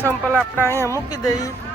સંપલ આપણે અહીંયા મૂકી દઈએ.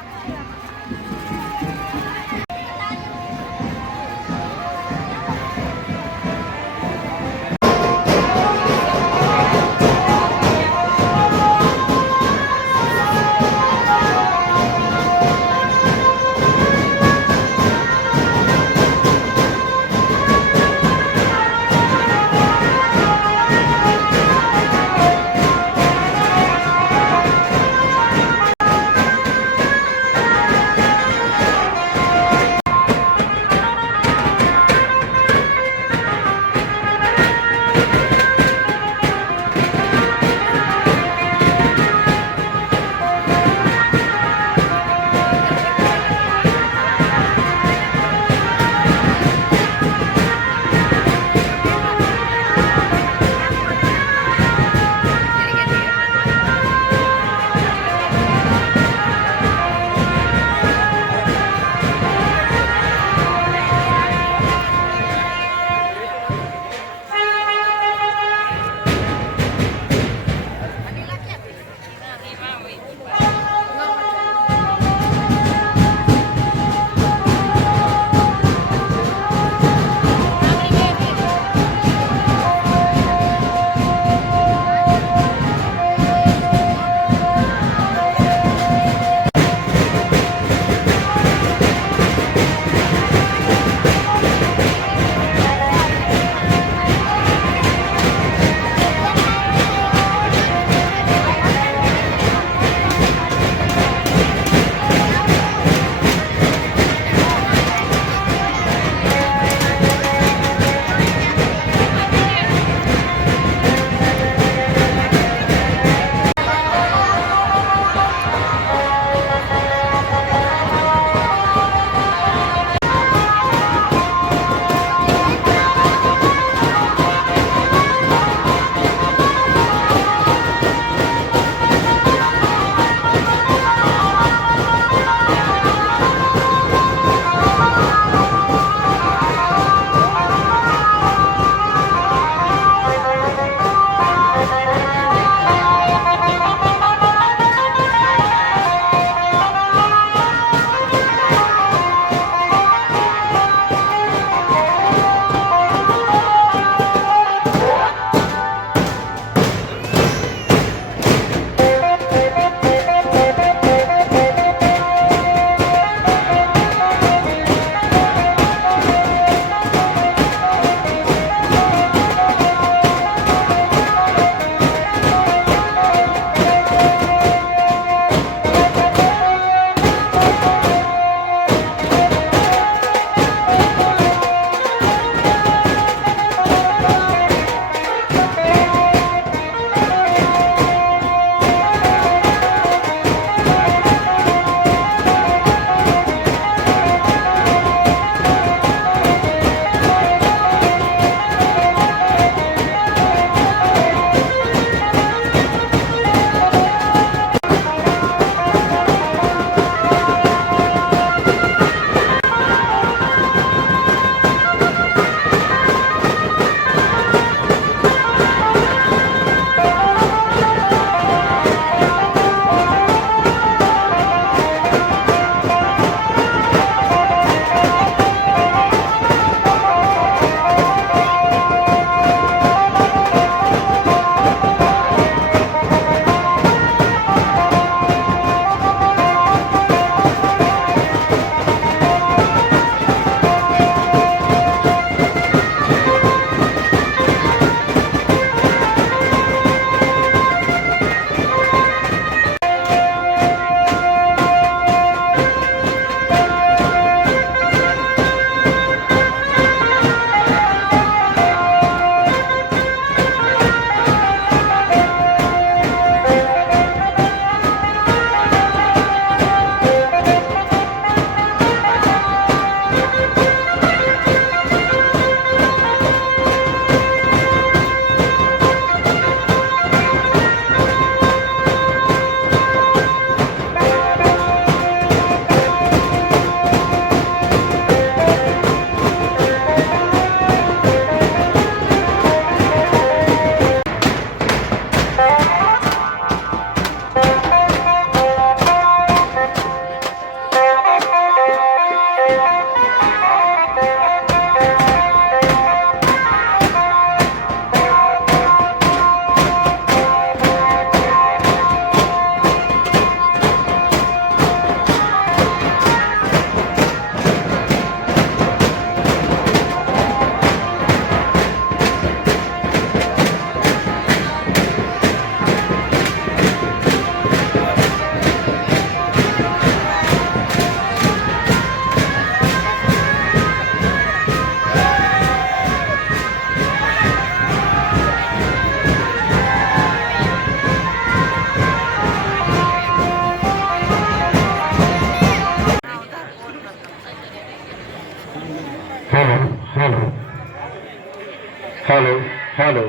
हेलो हेलो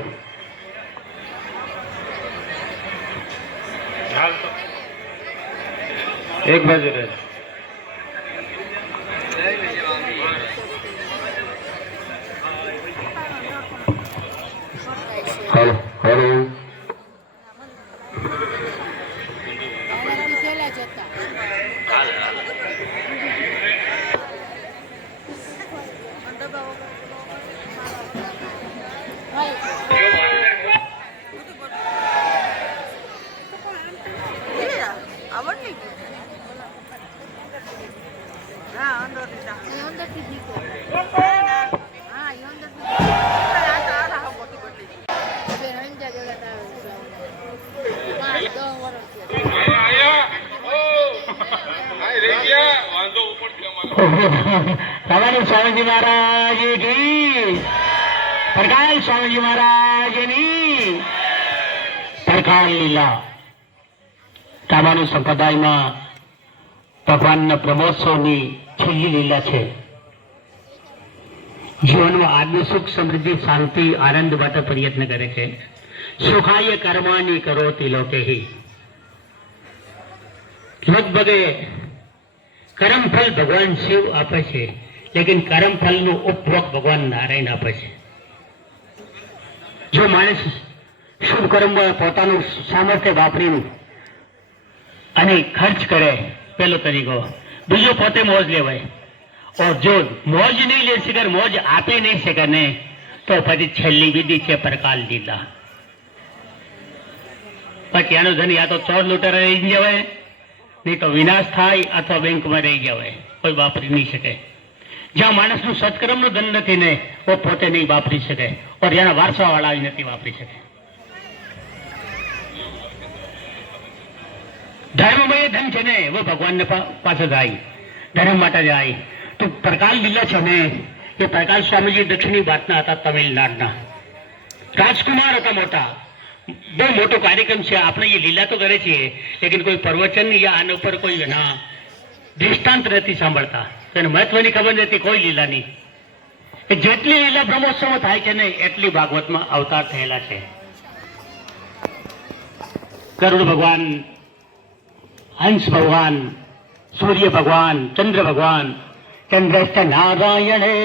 एक बजे रहे हेलो हेलो रामानंद स्वामी जी महाराज की प्रकाश स्वामी जी महाराज ની પ્રકાશ લીલા રામાનંદ સંપ્રદાયમાં ભગવાનના બ્રહ્મોત્સવની છેલ્લી લીલા છે. જીવનમાં આદમી સુખ સમૃદ્ધિ શાંતિ આનંદ માટે પ્રયત્ન કરે છે. સુખાય કર્માની કરોતિ લોકેહી લગભગ કર્મફલ ભગવાન શિવ આપે છે, લેકિન કર્મફલનું ઉપભોગ ભગવાન નારાયણ આપે છે. જો માણસ શુભ કર્મમાં પોતાનું સામર્થ્ય વાપરીને અને ખર્ચ કરે પેલો તરીકો, બીજો પોતે મોજ લેવાય. और जो मौज नहीं ले सके, मौज आपे नहीं सके ने, तो પછી છેલ્લી વિધિ છે પરકાલ લીલા. પછી આનો ધન યા તો ચોર લૂંટારા રહી જવાય, નહીં તો વિનાશ થાય અથવા બેંકમાં રહી જવાય, કોઈ વાપરી નહીં શકે. જ્યાં માણસનું સત્કર્મનું ધન નથી ને वो પોતે નહીં વાપરી શકે, और એના વારસાવાળા નથી વાપરી શકે. ધર્મમય ધન છે ને वो ભગવાનને પાસે જાય, ધર્મ માટે જાય. તો પ્રકાશ લીલા છે ને એ પ્રકાશ સ્વામીજી દક્ષિણી ભારતના હતા, તમિલનાડના રાજકુમાર હતા. મોટા બહુ મોટો કાર્યક્રમ છે. આપણે એ લીલા તો કરે છીએ, લેકિન કોઈ પ્રવચન યા આના ઉપર કોઈ ના દૃષ્ટાંત નથી સાંભળતા, તેને મહત્વની ખબર નથી કોઈ લીલાની. જેટલી લીલા બ્રહ્મોત્સવ થાય છે ને એટલી ભાગવતમાં અવતાર થયેલા છે. ગરુડ ભગવાન, હંસ ભગવાન, સૂર્ય ભગવાન, ચંદ્ર ભગવાન. ચંદ્રશ્ચ નારાયણે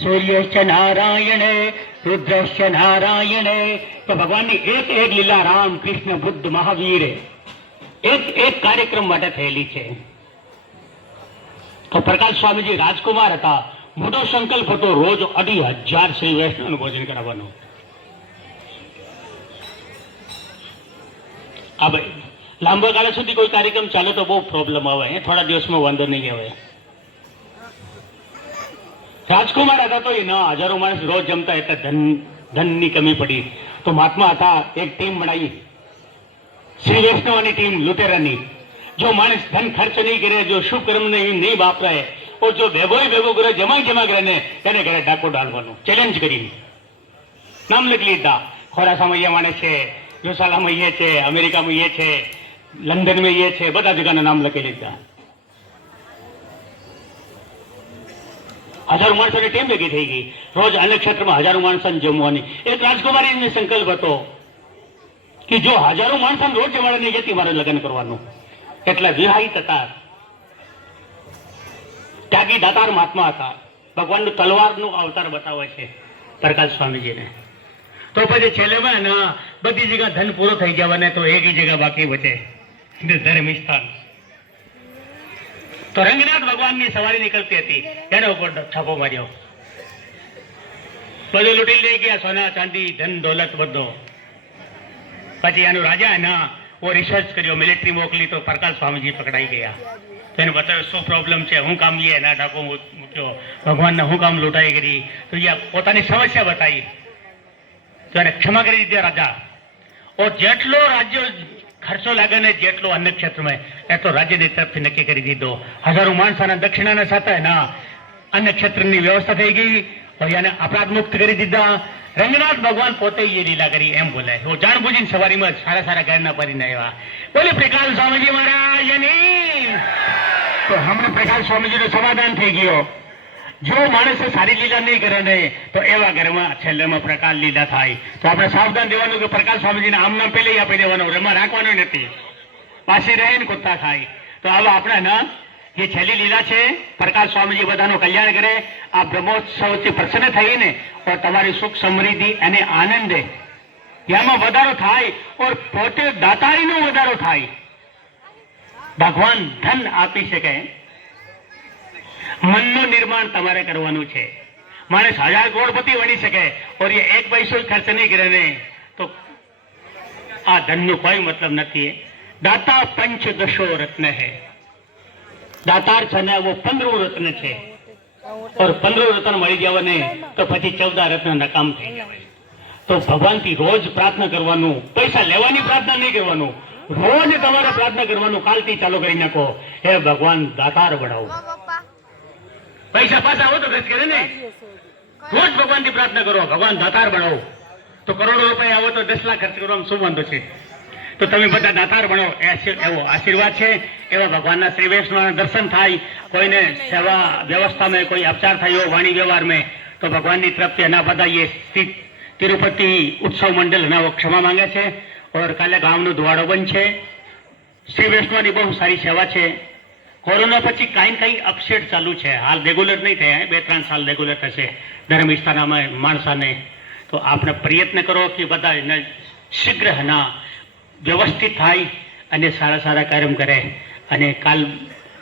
સૂર્યશ્ચ નારાયણે રુદ્રશ્ચ નારાયણે. તો ભગવાનની એક એક લીલા રામ, કૃષ્ણ, બુદ્ધ, મહાવીર એક એક કાર્યક્રમ માટે થયેલી છે. તો પ્રકાશ સ્વામીજી રાજકુમાર હતા. મોટો સંકલ્પ હતો રોજ 2,500 શ્રી વૈષ્ણવનું ભોજન કરાવવાનો. આ ભાઈ લાંબા ગાળા સુધી કોઈ કાર્યક્રમ ચાલે તો બહુ પ્રોબ્લેમ આવે, થોડા દિવસમાં વાંધો નહીં આવે. રાજકુમાર હતા તો એના હજારો માણસ રોજ જમતા, એટલે ધનની કમી પડી. તો મહાત્મા હતા, એક ટીમ બનાવી શ્રી વૈષ્ણવની ટીમ લુટેરાની. જો માણસ ધન ખર્ચ નહીં કરે, જો શુભ કર્મ નહીં વાપરાય, और जो ભેગો કરે, જમા કરે ને તેને ઘરે ડાકો ડાલવાનું ચેલેન્જ કરીને નામ લખી લીધા. ખોરાસામાં એ માણસ છે, જોસાલામાં એ છે, અમેરિકામાં એ છે, લંડનમાં એ છે, બધા જગ્યાના નામ લખી લીધા. હજારો માણસોની ટીમ ભેગી થઈ ગઈ. રોજ અનેક ક્ષેત્રમાં હજારો માણસોને જમવાની. એક રાજકુમારીનો સંકલ્પ હતો કે જો હજારો માણસોને રોજ જમાડવાની જતી મારે લગ્ન કરવાનું. એટલા વિવાહિત હતા, ત્યાગી દાતાર મહાત્મા હતા. ભગવાનનું તલવારનું અવતાર બતાવે છે પ્રકાશ સ્વામીજીને. તો પછી છેલ્લેમાં ને બધી જગ્યા ધન પૂરો થઈ જવાને તો એક જગ્યા બાકી બચે, ધર્મ સ્થાન. તો રંગનાથ ભગવાનની સવારી નીકળતી હતી, એના ઉપર છાપો માર્યો. બધું લૂંટી લઈ ગયા, સોના ચાંદી ધન દોલત બધો. પછી એનું રાજા એના वो રિસર્ચ કર્યો, મિલિટરી મોકલી, તો પ્રકાશ સ્વામીજી પકડાઈ ગયા. તેને બતાવ્યું શું પ્રોબ્લેમ છે, હું કામ એ એના ડાકો મૂક્યો, ભગવાનને હું કામ લૂંટાઈ કરી. તો એ પોતાની સમસ્યા બતાવી, તો એને ક્ષમા કરી દીધી રાજા. और જેટલો રાજ્ય ખર્ચો લાગે ને જેટલો અન્ય ક્ષેત્રમાં એટલો રાજ્યની તરફથી નક્કી કરી દીધો. હજારો માણસોના દક્ષિણાના સાથે ના અન્ય ક્ષેત્રની વ્યવસ્થા થઈ ગઈ. એને અપરાધ મુક્ત કરી દીધા. રંગનાથ ભગવાન પોતે એ લીલા કરી એમ બોલાય. હું જાણ બુજીને સવારીમાં સારા સારા ઘરના કરીને આવ્યા. બોલે પ્રકાશ સ્વામીજી મહારાજની. તો હમણાં પ્રકાશ સ્વામીજીનું સમાધાન થઈ ગયો. જો માણસે સારી લીલા નહીં કરે ને તો એવા ઘરમાં છેલ્લેમાં પ્રકાશ લીલા થાય. તો આપણે સાવધાન રહેવાનું કે પ્રકાશ સ્વામીજીને આમ નામ પેલે આપી દેવાનું, રમા રાખવાનું નથી, પાછી રહીને કુત્તા ખાય. તો આવા આપણે ના જે છેલ્લી લીલા છે, પ્રકાશ સ્વામીજી બધાનું કલ્યાણ કરે. આ બ્રહ્મોત્સવથી પ્રસન્ન થઈને તો તમારી સુખ સમૃદ્ધિ અને આનંદ એમાં વધારો થાય, ઓર પોતે દાતારીનો વધારો થાય. ભગવાન ધન આપી શકે, મનનું નિર્માણ તમારે કરવાનું છે. માણસ 1000 કરોડપતિ બની શકે ઓર એ એક પૈસો ખર્ચ નહીં કરે ને તો આ ધનનું કોઈ મતલબ નથી. દાતા પંચદશો રત્ન હે, દાતાર છે ને वो 15 રત્ન છે, और 15 રત્ન મળી જાવ ને તો પછી 14 રત્ન નકામ થઈ જાય. તો ભગવાનથી રોજ પ્રાર્થના કરવાનું, પૈસા લેવાની પ્રાર્થના નહીં કરવાનું, રોજ તમારે પ્રાર્થના કરવાનું. કાલથી ચાલુ કરી નાખો, હે ભગવાન દાતાર બનાવો. પૈસા પાછા આવો તો ખર્ચ કરે ને, રોજ ભગવાનથી પ્રાર્થના કરો, ભગવાન દાતાર બનાવો. તો કરોડો રૂપિયા આવો તો 10 લાખ ખર્ચ કરવામાં શું વાંધો છે? તો તમે બધા દાતાર બનો, એવો આશીર્વાદ છે. એવા ભગવાનના શ્રી વૈષ્ણવના દર્શન થાય, કોઈને સેવા વ્યવસ્થામાં કોઈ અપચાર થયો વાણી વ્યવહારમાં તો ભગવાનની તરફથી એના બધા એ તિરુપતિ ઉત્સવ મંડળ એના ક્ષમા માંગે છે. ઓર કાલે ગામનો દ્વાડો બંધ છે. શ્રી વૈષ્ણવની બહુ સારી સેવા છે. કોરોના પછી કાંઈ ને કાંઈ અપસેટ ચાલુ છે, હાલ રેગ્યુલર નહીં થયા, 2-3 સાલ રેગ્યુલર થશે ધર્મ વિસ્તારમાં માણસાને. તો આપણે પ્રયત્ન કરો કે બધા શીઘ્ર ના વ્યવસ્થિત થાય અને સારા સારા કાર્યક્રમ કરે. અને કાલ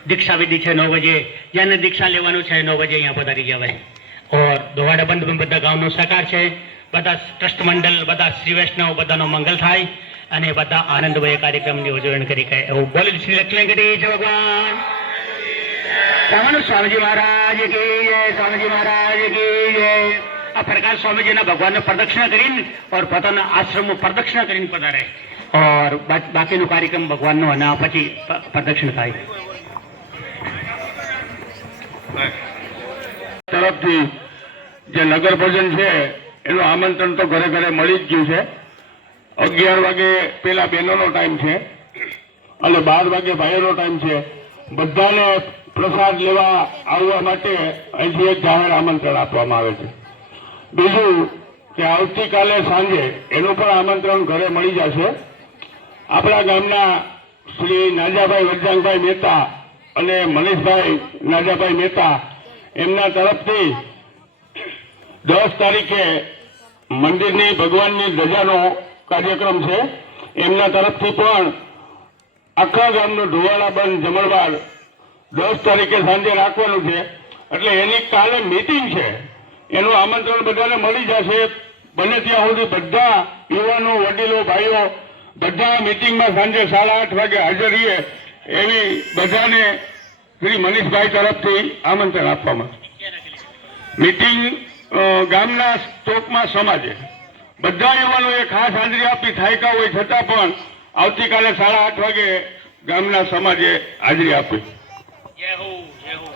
દીક્ષા વિધિ છે 9 વાગે, જેને દીક્ષા લેવાનું છે 9 વાગે અહીંયા પધારી જવાય. ઓર દોવાડા બંધ બધા ગામનો સહકાર છે, બધા ટ્રસ્ટ મંડળ, બધા શ્રી વૈષ્ણવ બધાનો મંગલ થાય અને બધા આનંદમય કાર્યક્રમની ઉજવણી કરી કહે એવું બોલે શ્રી લક્ષ્મીગઢી જય ભગવાન. સ્વામીજી મહારાજ કી જય, સ્વામીજી મહારાજ કી જય. આ પ્રકાશ સ્વામીજીના ભગવાનને પ્રદક્ષિણા કરીને ઓર પોતાના આશ્રમમાં પ્રદક્ષિણા કરીને પધારે और બાકીનો કાર્યક્રમ ભગવાનનો અને પછી પ્રદક્ષિણ થાય. તરફથી જે નગર ભોજન છે એનું આમંત્રણ તો ઘરે ઘરે મળી જ ગયું છે. 11 વાગે પેલા બહેનોનો ટાઈમ છે અને 12 વાગે ભાઈઓનો ટાઈમ છે. બધાને પ્રસાદ લેવા આવવા માટે અહીંથી એક જાહેર આમંત્રણ આપવામાં આવે છે. બીજું કે આવતીકાલે સાંજે એનું પણ આમંત્રણ ઘરે મળી જશે. આપણા ગામના શ્રી નાજાભાઈ વરજાંગભાઈ મહેતા અને મનીષભાઈ નાજાભાઈ મહેતા એમના તરફથી 10 તારીખે મંદિરની ભગવાનની ધજાનો કાર્યક્રમ છે. એમના તરફથી પણ આખા ગામનો ઢોવાળા બંધ જમણવાર 10 તારીખે સાંજે રાખવાનું છે. એટલે એની કાલે મીટિંગ છે, એનું આમંત્રણ બધાને મળી જશે. બને ત્યાં સુધી બધા યુવાનો, વડીલો, ભાઈઓ બધા મીટિંગમાં સાંજે 8:30 વાગે હાજર રહીએ એવી બધાને શ્રી મનીષભાઈ તરફથી આમંત્રણ આપવામાં. મીટિંગ ગામના ચોકમાં સમાજે બધા યુવાનોએ ખાસ હાજરી આપી, થાયકા હોય છતાં પણ આવતીકાલે 8:30 વાગે ગામના સમાજે હાજરી આપી. જય હો, જય હો.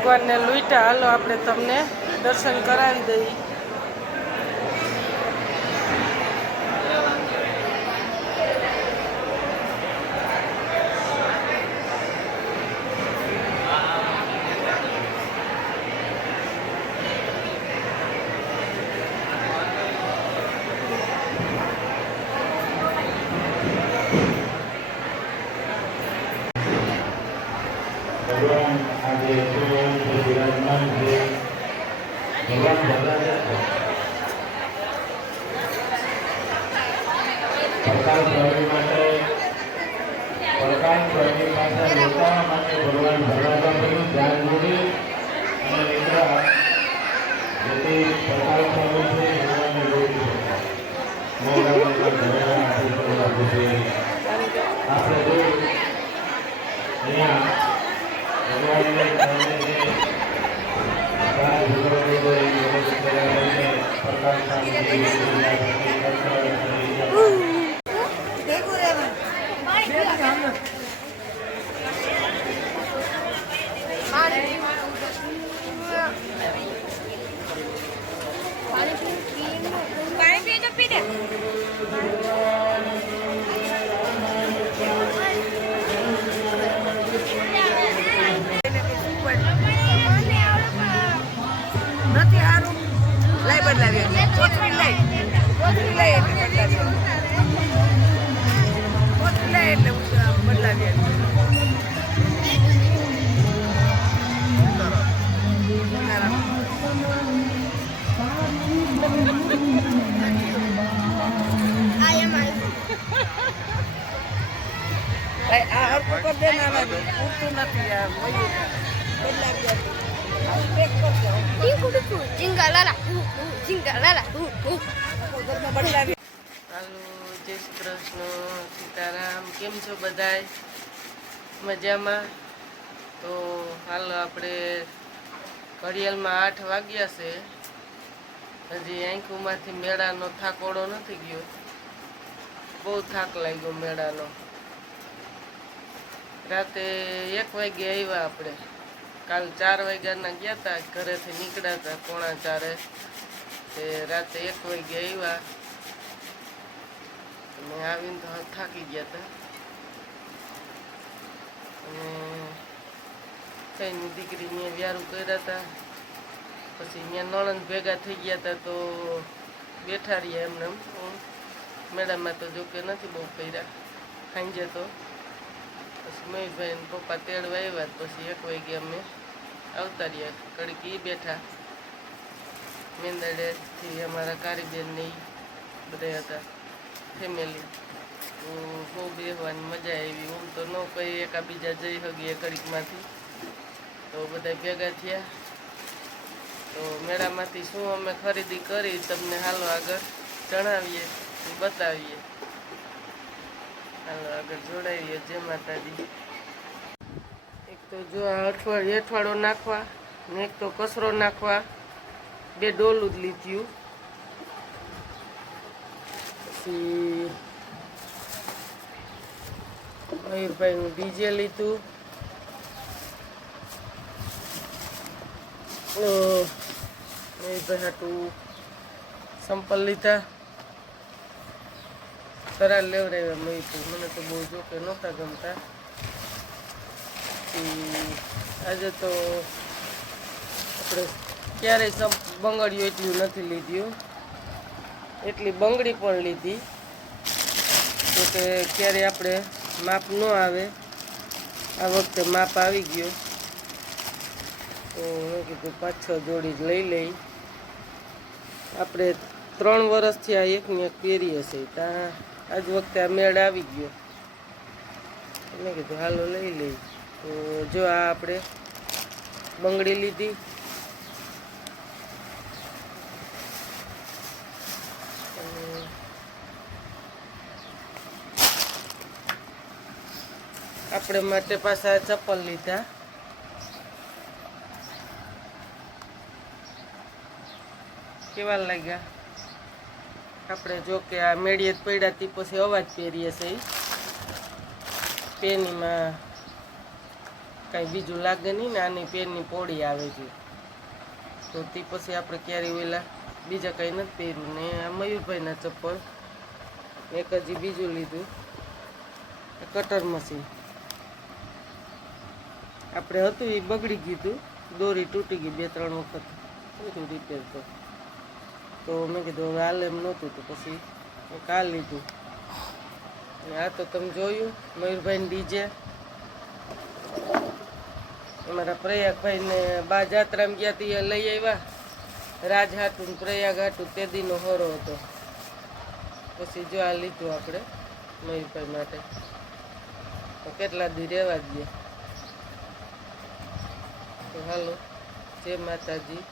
ભગવાનને લૂંટ્યા. હાલો આપણે તમને દર્શન કરાવી દઈએ. ભગવાન આજે વિરાજમાન છે. ભગવાન પ્રકાશ સ્વામી માટે રોકાવા માટે ભગવાન ભગવાન ધ્યાન જોડી અને નિદ્રા જેથી પ્રકાશ સ્વામી છે ભગવાનને રોકી આપણે જોયું અહીંયા પાણી પીએ તો પી દે. નથી સારું લઈ બદલાવી કોથળી લઈ એટલે બદલાવી આ હરકું કર દે ના પૂરતું નથી આ બદલાવી હાલો, જય શ્રી કૃષ્ણ, સીતારામ. કેમ છો બધાય? મજામાં? તો હાલો આપણે ઘડિયાળમાં 8 વાગ્યા છે. હજી આંખોમાંથી મેળાનો થાકોડો નથી ગયો. બહુ થાક લાગ્યો મેળાનો. રાતે 1 વાગે આવ્યા આપણે. કાલ 4 વાગ્યાના ગયા હતા, ઘરેથી નીકળ્યા હતા 3:45. તે રાતે 1 વાગે આવ્યા અને આવીને તો થાકી ગયા હતા. અને કઈની દીકરીને વ્યારું કર્યા હતા. પછી અહીંયા નણંદ ભેગા થઈ ગયા હતા તો બેઠા રહ્યા એમને. મેળામાં તો જોકે નથી બહુ કર્યા સાંજે તો. પછી મયુરભાઈ ને પપ્પા તેડવા આવ્યા. પછી 1 વાગે અમે આવતા રહ્યા. ઘડીક ઈ બેઠા. મેંદાડેથી અમારા કારીબેન ને બધા હતા ફેમિલી. તો બહુ બેસવાની મજા આવી. ઓમ તો ન કઈ એકાબીજા જઈ શકીએ ઘડીકમાંથી. તો બધા ભેગા થયા. તો મેળામાંથી શું અમે ખરીદી કરી તમને હાલો આગળ જણાવીએ, બતાવીએ. હાલો આગળ જોડાવીએ. જય માતાજી. એક તો જો આ અઠવાડો નાખવા ને એક તો કચરો નાખવા 2 ડોલું જ લીધું. પછી મયુરભાઈનું ડીજે લીધું. મયુરભાઈ હાટું સંપલ લીધા. કરાર લેવડાવ્યા મયુરભાઈ. મને તો બહુ જોકે નહોતા ગમતા. આજે તો આપણે ક્યારેય બંગડીઓ એટલું નથી લીધું. એટલી બંગડી પણ લીધી તો કે ક્યારે આપણે માપ ન આવે. આ વખતે માપ આવી ગયો તો મેં કીધું 5-6 જોડી જ લઈ લઈ. આપણે 3 વર્ષથી આ એકની એક પહેરીએ છીએ. ત્યાં આજ વખતે આ મેળ આવી ગયો. મેં કીધું હાલો લઈ લઈ. તો જો આ આપણે બંગડી લીધી. આપણે માટે પાછા ચપ્પલ લીધા. કેવા લાગ્યા? આપણે જો કે આ મેળીએ પડ્યા તે પછી અવાજ પહેરીએ છીએ. પેનીમાં કાંઈ બીજું લાગે નહીં ને આની પેનની પોળી આવે છે તો તે પછી આપણે ક્યારેય ઓલા બીજા કંઈ નથી પહેર્યું ને આ મયુરભાઈના ચપ્પલ એક હજી બીજું લીધું કટર મશીન આપણે હતું એ બગડી ગયું હતું દોરી તૂટી ગઈ 2-3 વખત બધું રિપેર તો મેં કીધું હવે હાલ એમ નહોતું તો પછી એક આ લીધું અને આ તો તમે જોયું મયુરભાઈને ડીજે અમારા પ્રયાગભાઈને બા જાત્રામાં ગયા તે લઈ આવ્યા રાજ હાટું ને પ્રયાગ હાટું તે દીનો હોરો હતો પછી જો આ લીધું આપણે મયુરભાઈ માટે તો કેટલા દી રહેવા દઈએ તો હાલો જય માતાજી